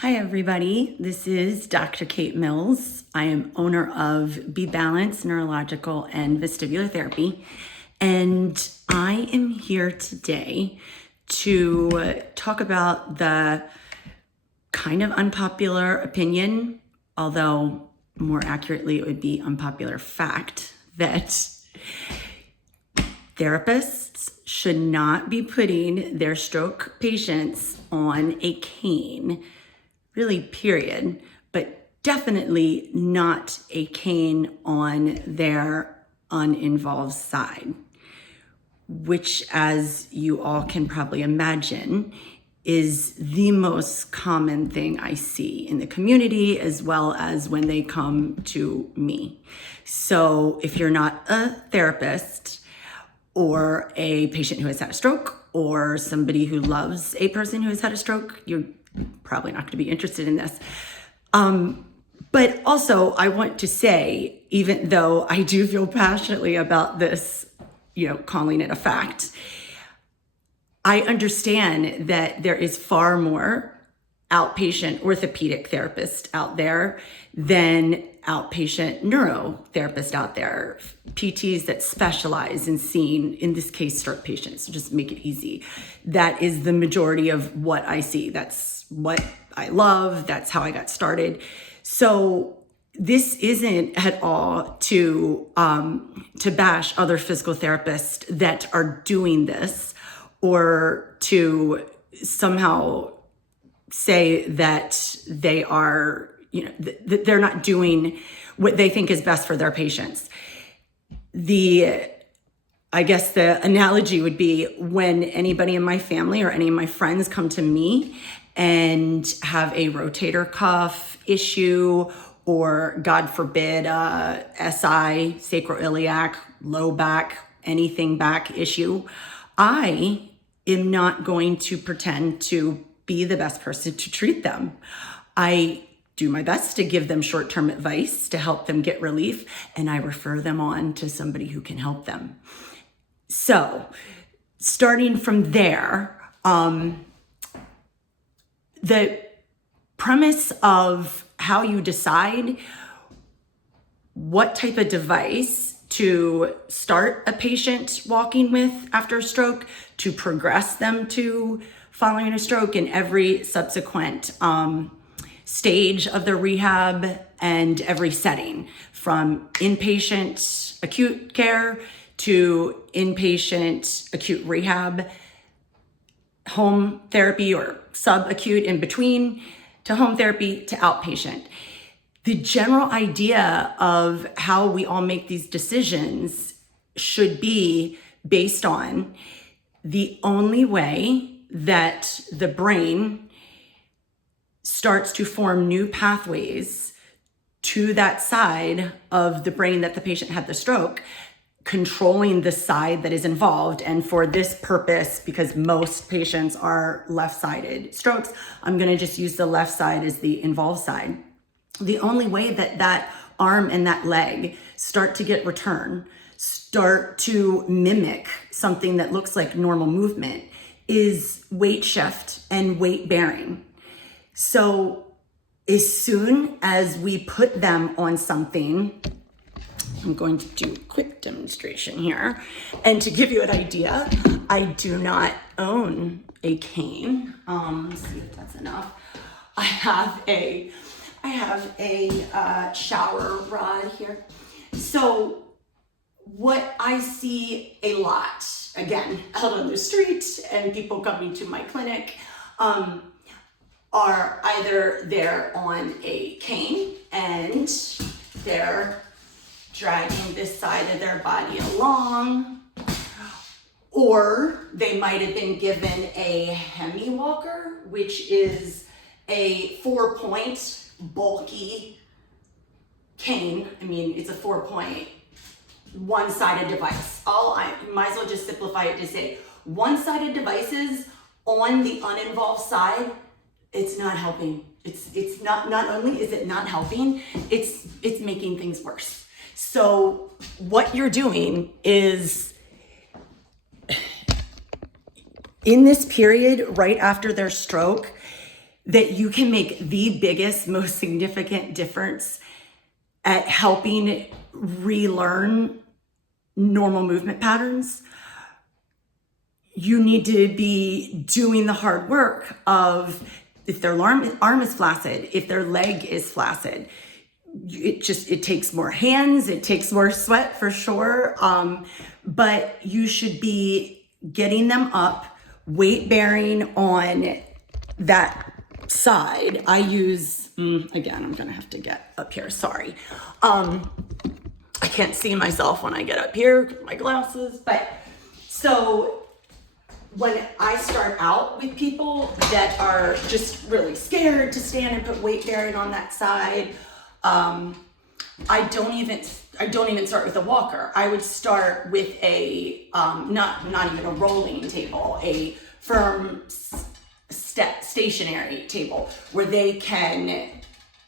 Hi, everybody. This is Dr. Kate Mills. I am owner of Be Balanced Neurological and Vestibular Therapy, and I am here today to talk about the kind of unpopular opinion, although more accurately it would be unpopular fact, that therapists should not be putting their stroke patients on a cane. Really, period, but definitely not a cane on their uninvolved side, which, as you all can probably imagine, is the most common thing I see in the community, as well as when they come to me. So if you're not a therapist or a patient who has had a stroke or somebody who loves a person who has had a stroke, you're probably not going to be interested in this. But also I want to say, even though I do feel passionately about this, calling it a fact, I understand that there is far more outpatient orthopedic therapists out there than outpatient neurotherapists out there, PTs that specialize in seeing, in this case, stroke patients. So just make it easy. That is the majority of what I see. That's what I love. That's how I got started. So this isn't at all to bash other physical therapists that are doing this, or to somehow say that they are, that they're not doing what they think is best for their patients. I guess the analogy would be when anybody in my family or any of my friends come to me and have a rotator cuff issue, or God forbid, SI, sacroiliac, low back, anything back issue, I am not going to pretend to be the best person to treat them. I do my best to give them short-term advice to help them get relief, and I refer them on to somebody who can help them. So, starting from there, the premise of how you decide what type of device to start a patient walking with after a stroke, to progress them to following a stroke, in every subsequent stage of the rehab and every setting, from inpatient acute care to inpatient acute rehab, home therapy or subacute in between, to home therapy, to outpatient. The general idea of how we all make these decisions should be based on the only way that the brain starts to form new pathways to that side of the brain that the patient had the stroke, controlling the side that is involved. And for this purpose, because most patients are left-sided strokes, I'm going to just use the left side as the involved side. The only way that that arm and that leg start to get return, start to mimic something that looks like normal movement, is weight shift and weight bearing. So as soon as we put them on something, I'm going to do a quick demonstration here. And to give you an idea, I do not own a cane. Let's see if that's enough. I have a shower rod here. So what I see a lot, again, out on the street and people coming to my clinic, are either they're on a cane and they're dragging this side of their body along, or they might have been given a hemi walker, which is a 4-point bulky cane. I mean, it's a 4-point one-sided device. I might as well just simplify it to say one-sided devices on the uninvolved side. It's not helping. It's not only is it not helping, it's making things worse. So what you're doing is, in this period right after their stroke, that you can make the biggest, most significant difference at helping relearn normal movement patterns, you need to be doing the hard work of, if their arm is flaccid, if their leg is flaccid, it takes more hands, it takes more sweat for sure. But you should be getting them up, weight bearing on that side. I use, again, I'm gonna have to get up here, sorry. I can't see myself when I get up here, my glasses, but so when I start out with people that are just really scared to stand and put weight bearing on that side, I don't even start with a walker. I would start with a, not even a rolling table, a firm stationary table where they can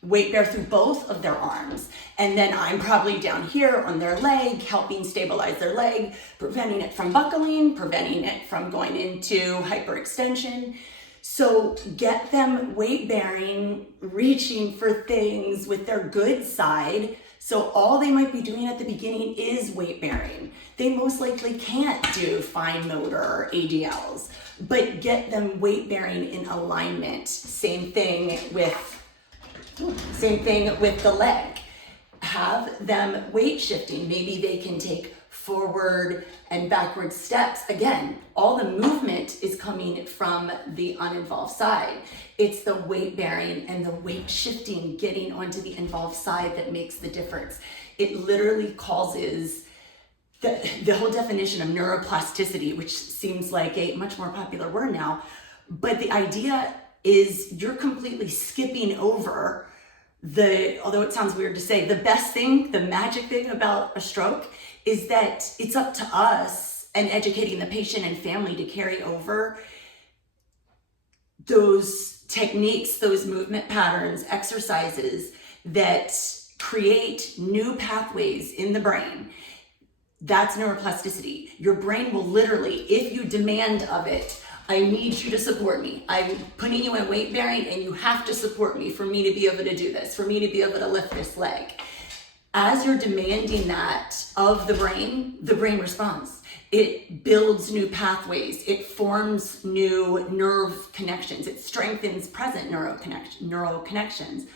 weight bear through both of their arms. And then I'm probably down here on their leg, helping stabilize their leg, preventing it from buckling, preventing it from going into hyperextension. So get them weight bearing, reaching for things with their good side. So all they might be doing at the beginning is weight bearing. They most likely can't do fine motor or ADLs, but get them weight bearing in alignment. Same thing with the leg. Have them weight shifting. Maybe they can take forward and backward steps. Again, all the movement is coming from the uninvolved side. It's the weight bearing and the weight shifting getting onto the involved side that makes the difference. It literally causes the whole definition of neuroplasticity, which seems like a much more popular word now, but the idea is you're completely skipping over although it sounds weird to say, the best thing, the magic thing about a stroke is that it's up to us and educating the patient and family to carry over those techniques, those movement patterns, exercises that create new pathways in the brain. That's neuroplasticity. Your brain will literally, if you demand of it, I need you to support me. I'm putting you in weight bearing and you have to support me for me to be able to do this, for me to be able to lift this leg. As you're demanding that of the brain responds. It builds new pathways. It forms new nerve connections. It strengthens present neural connections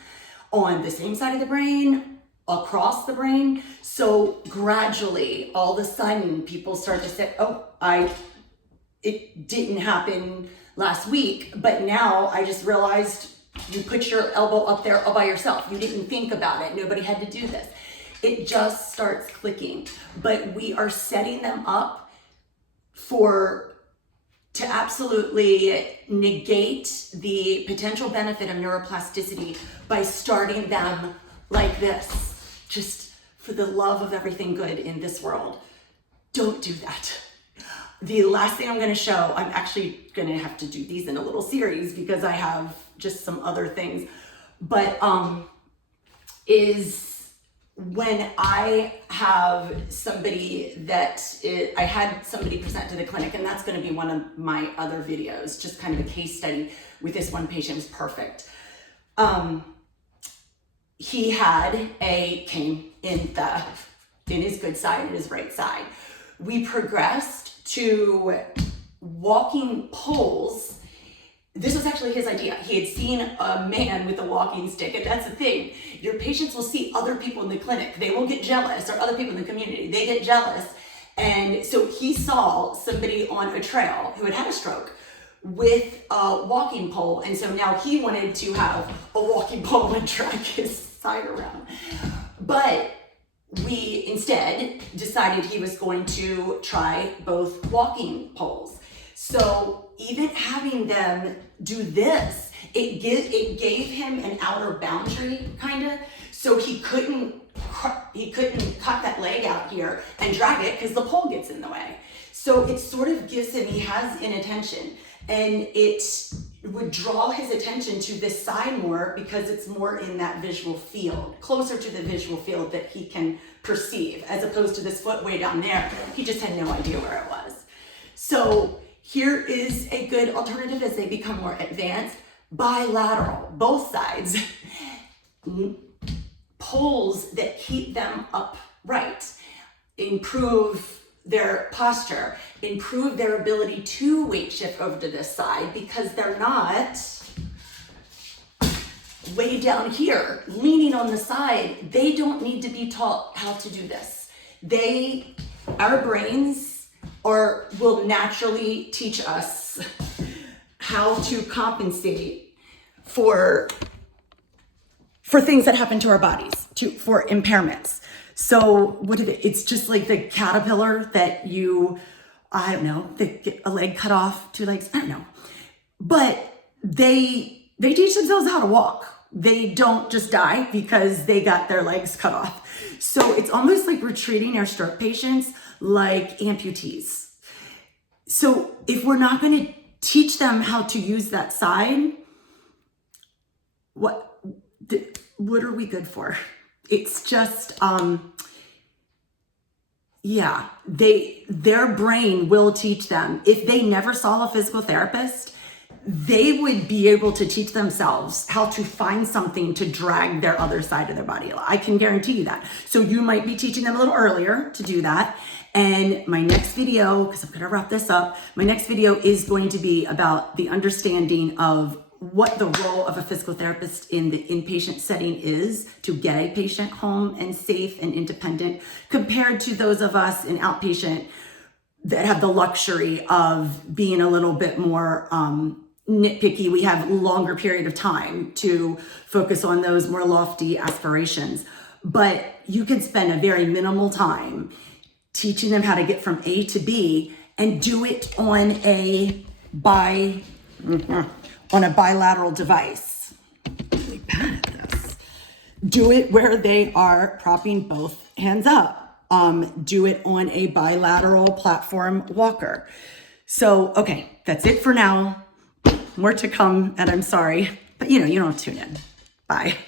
on the same side of the brain, across the brain. So gradually, all of a sudden, people start to say, oh, it didn't happen last week, but now I just realized you put your elbow up there all by yourself. You didn't think about it. Nobody had to do this. It just starts clicking. But we are setting them up to absolutely negate the potential benefit of neuroplasticity by starting them like this. Just for the love of everything good in this world, don't do that. The last thing I'm going to show, I'm actually going to have to do these in a little series because I have just some other things, but is when I have somebody I had somebody present to the clinic, and that's going to be one of my other videos, just kind of a case study with this one patient. It was perfect. He came in his good side and his right side. We progressed to walking poles. This was actually his idea. He had seen a man with a walking stick, and that's the thing. Your patients will see other people in the clinic. They will get jealous, or other people in the community. They get jealous. And so he saw somebody on a trail who had had a stroke with a walking pole. And so now he wanted to have a walking pole and drag his side around. But we instead decided he was going to try both walking poles. So even having them do this, it gave him an outer boundary, kind of, so he couldn't cut that leg out here and drag it because the pole gets in the way. So it sort of gives him, he has inattention, and it would draw his attention to this side more because it's more in that visual field, closer to the visual field that he can perceive, as opposed to this foot way down there. He just had no idea where it was. So here is a good alternative as they become more advanced. bilateral, both sides, poles that keep them upright, improve their posture, improve their ability to weight shift over to this side because they're not way down here, leaning on the side. They don't need to be taught how to do this. Our brains will naturally teach us how to compensate for things that happen to our bodies, for impairments. So it's just like the caterpillar that I don't know, they get a leg cut off, 2 legs, I don't know. But they teach themselves how to walk. They don't just die because they got their legs cut off. So it's almost like we're treating our stroke patients like amputees. So if we're not going to teach them how to use that side, what are we good for? It's just, their brain will teach them. If they never saw a physical therapist, they would be able to teach themselves how to find something to drag their other side of their body. I can guarantee you that. So you might be teaching them a little earlier to do that. And my next video, because I'm going to wrap this up, my next video is going to be about the understanding of what the role of a physical therapist in the inpatient setting is to get a patient home and safe and independent compared to those of us in outpatient that have the luxury of being a little bit more nitpicky. We have a longer period of time to focus on those more lofty aspirations. But you can spend a very minimal time teaching them how to get from A to B and do it on a bilateral device. I'm really bad at this. Do it where they are propping both hands up. Do it on a bilateral platform walker. So, okay, that's it for now. More to come, and I'm sorry, but you don't have to tune in. Bye.